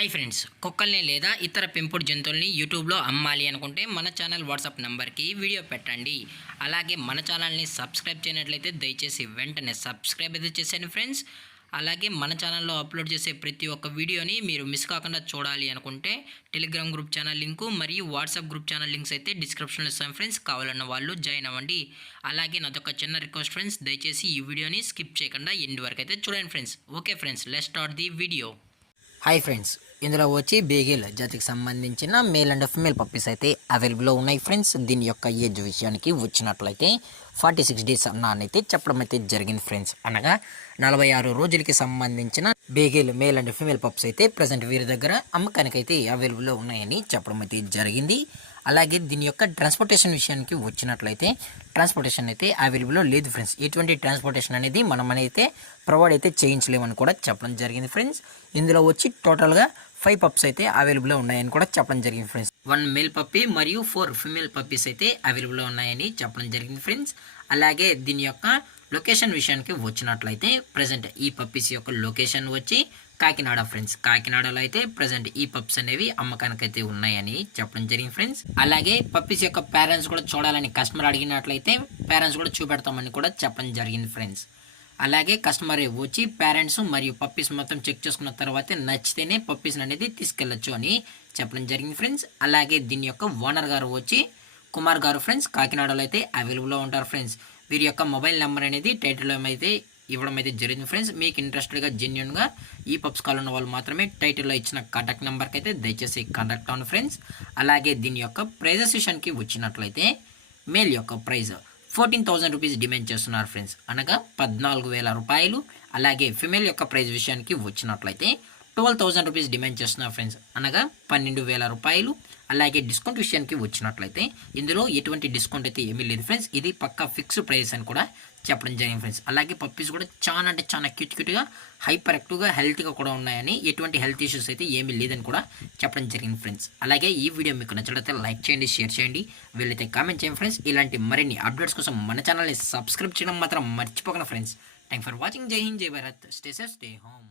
Hi friends, కుక్కల్ని లేదా ఇతర పెంపుడు జంతువుల్ని యూట్యూబ్లో అమ్మాలి అనుకుంటే మన ఛానల్ వాట్సాప్ నెంబర్కి వీడియో పెట్టండి. అలాగే మన ఛానల్ని సబ్స్క్రైబ్ చేయనట్లయితే దయచేసి వెంటనే సబ్స్క్రైబ్ అయితే చేసేయండి ఫ్రెండ్స్. అలాగే మన ఛానల్లో అప్లోడ్ చేసే ప్రతి ఒక్క వీడియోని మీరు మిస్ కాకుండా చూడాలి అనుకుంటే టెలిగ్రామ్ గ్రూప్ ఛానల్ లింకు మరియు వాట్సాప్ గ్రూప్ ఛానల్ లింక్స్ అయితే డిస్క్రిప్షన్లో ఇస్తాను ఫ్రెండ్స్. కావాలన్న వాళ్ళు జాయిన్ అవ్వండి. అలాగే నాదొక చిన్న రిక్వెస్ట్ ఫ్రెండ్స్, దయచేసి ఈ వీడియోని స్కిప్ చేయకుండా ఎండ్ వరకు అయితే చూడండి friends. Okay friends, let's start the video. Hi friends, ఇందులో వచ్చి బేగేల్ జాతికి సంబంధించిన మేల్ అండ్ ఫిమేల్ పప్పీస్ అయితే అవైలబుల్లో ఉన్నాయి ఫ్రెండ్స్. దీని యొక్క ఏజ్ విషయానికి వచ్చినట్లయితే 46 డేస్ అన్నైతే చెప్పడం అయితే జరిగింది ఫ్రెండ్స్. అనగా 46 రోజులకి సంబంధించిన బేగేల్ మేల్ అండ్ ఫిమేల్ పప్స్ అయితే ప్రజెంట్ వీరి దగ్గర అమ్మకానికైతే అవైలబుల్లో ఉన్నాయని చెప్పడం అయితే జరిగింది. అలాగే దీని యొక్క ట్రాన్స్పోర్టేషన్ విషయానికి వచ్చినట్లయితే ట్రాన్స్పోర్టేషన్ అయితే అవైలబుల్లో లేదు ఫ్రెండ్స్. ఎటువంటి ట్రాన్స్పోర్టేషన్ అనేది మనమైతే ప్రొవైడ్ అయితే చేయించలేమని కూడా చెప్పడం జరిగింది ఫ్రెండ్స్. ఇందులో వచ్చి టోటల్గా 5 పప్స్ అయితే అవైలబుల్లో ఉన్నాయని కూడా చెప్పడం జరిగింది ఫ్రెండ్స్. 1 మేల్ పప్పీ మరియు 4 ఫిమేల్ పప్పీస్ అయితే అవైలబుల్లో ఉన్నాయని చెప్పడం జరిగింది ఫ్రెండ్స్. అలాగే దీని యొక్క లొకేషన్ విషయానికి వచ్చినట్లయితే ప్రజెంట్ ఈ పప్పీస్ యొక్క లొకేషన్ వచ్చి కాకినాడ ఫ్రెండ్స్. కాకినాడలో అయితే ప్రజెంట్ ఈ పప్స్ అనేవి అమ్మకానికి అయితే ఉన్నాయని చెప్పడం జరిగింది ఫ్రెండ్స్. అలాగే పప్పీస్ యొక్క పేరెంట్స్ కూడా చూడాలని కస్టమర్ అడిగినట్లయితే పేరెంట్స్ కూడా చూపెడతామని కూడా చెప్పడం జరిగింది ఫ్రెండ్స్. అలాగే కస్టమర్ వచ్చి పేరెంట్స్ మరియు పప్పీస్ మొత్తం చెక్ చేసుకున్న తర్వాత నచ్చితేనే పప్పీస్ అనేది తీసుకెళ్లొచ్చు అని చెప్పడం జరిగింది ఫ్రెండ్స్. అలాగే దీని యొక్క ఓనర్ గారు వచ్చి కుమార్ గారు ఫ్రెండ్స్. కాకినాడలో అయితే అవైలబుల్లో ఉంటారు ఫ్రెండ్స్. వీరి యొక్క మొబైల్ నెంబర్ అనేది టైటిల్లో అయితే ఇవ్వడం అయితే జరిగింది ఫ్రెండ్స్. మీకు ఇంట్రెస్టెడ్గా జెన్యున్గా ఈ పప్స్ కావాలన్న వాళ్ళు మాత్రమే టైటిల్లో ఇచ్చిన కాంటాక్ట్ నెంబర్కి అయితే దయచేసి కాంటాక్ట్ అవ్వండి ఫ్రెండ్స్. అలాగే దీని యొక్క ప్రైజెస్ విషయానికి వచ్చినట్లయితే మేల్ యొక్క ప్రైజ్ 14,000 రూపీస్ డిమాండ్ చేస్తున్నారు ఫ్రెండ్స్, అనగా 14,000 రూపాయలు. అలాగే ఫిమేల్ యొక్క ప్రైజ్ విషయానికి వచ్చినట్లయితే 12,000 రూపీస్ డిమాండ్ చేస్తున్నారు ఫ్రెండ్స్, అనగా 12,000 రూపాయలు. అలాగే డిస్కౌంట్ విషయానికి వచ్చినట్లయితే ఇందులో ఎటువంటి డిస్కౌంట్ అయితే ఏమీ లేదు ఫ్రెండ్స్. ఇది పక్కా ఫిక్స్డ్ ప్రైస్ అని కూడా చెప్పడం జరిగింది ఫ్రెండ్స్. అలాగే పప్పీస్ కూడా చాలా అంటే చాలా క్యూట్గా హైపర్ యాక్టివ్గా హెల్త్గా కూడా ఉన్నాయని, ఎటువంటి హెల్త్ ఇష్యూస్ అయితే ఏమీ లేదని కూడా చెప్పడం జరిగింది ఫ్రెండ్స్. అలాగే ఈ వీడియో మీకు నచ్చినట్లయితే లైక్ చేయండి, షేర్ చేయండి, వీళ్ళైతే కామెంట్ చేయండి ఫ్రెండ్స్. ఇలాంటి మరిన్ని అప్డేట్స్ కోసం మన ఛానల్ని సబ్స్క్రైబ్ చేయడం మాత్రం మర్చిపోకండి ఫ్రెండ్స్. Thank for watching. జై హింద్, జై Bharat, stay safe, stay home.